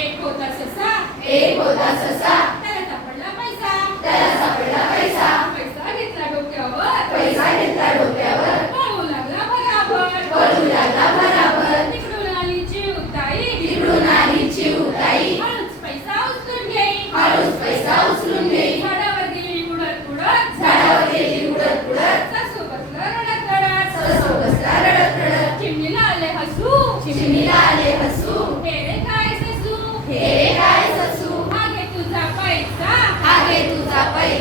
एक होता ससा एक होता ससा பார்வை